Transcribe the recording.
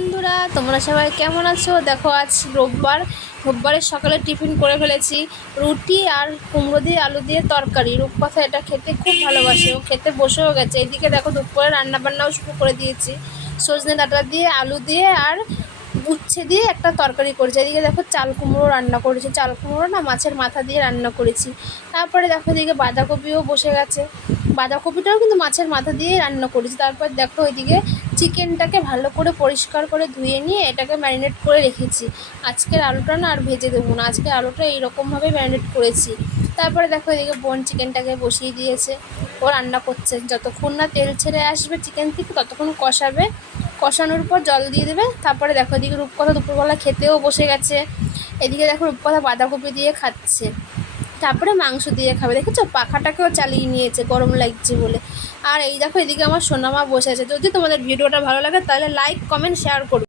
বন্ধুরা, তোমরা সবাই কেমন আছো? দেখো আজ রোববারের সকালে টিফিন করে ফেলেছি। রুটি আর কুমড়ো দিয়ে আলু দিয়ে তরকারি। রূপকথা এটা খেতে খুব ভালোবাসে, ও খেতে বসেও গেছে। এদিকে দেখো দুপুরে রান্নাবান্নাও শুরু করে দিয়েছি। সজনে ডাঁটা দিয়ে আলু দিয়ে আর উচ্ছে দিয়ে একটা তরকারি করেছি। এদিকে দেখো চাল কুমড়ো রান্না করেছি। চাল কুমড়ো না মাছের মাথা দিয়ে রান্না করেছি। তারপরে দেখো এদিকে বাঁধাকপিও বসে গেছে। বাঁধাকপিটাও কিন্তু মাছের মাথা দিয়েই রান্না করেছি। তারপর দেখো এদিকে চিকেনটাকে ভালো করে পরিষ্কার করে ধুয়ে নিয়ে এটাকে ম্যারিনেট করে রেখেছি। আজকের আলুটা না আর ভেজে দেবো না, আজকে আলুটা এইরকমভাবে ম্যারিনেট করেছি। তারপরে দেখো এদিকে বোন চিকেনটাকে বসিয়ে দিয়েছে, ও রান্না করছে। যতক্ষণ না তেল ছেড়ে আসবে চিকেন থেকে ততক্ষণ কষাবে, কষানোর পর জল দিয়ে দেবে। তারপরে দেখো এদিকে রূপকথা দুপুরবেলা খেতেও বসে গেছে। এদিকে দেখো রূপকথা বাঁধাকপি দিয়ে খাচ্ছে, তারপরে মাংস দিয়ে খাবে। দেখেছো পাখাটাকেও চালিয়ে নিয়েছে গরম লাগছে বলে। আর এই দেখো এদিকে আমার সোনামা বসে আছে। যদি তোমাদের ভিডিওটা ভালো লাগে তাহলে লাইক কমেন্ট শেয়ার করবে।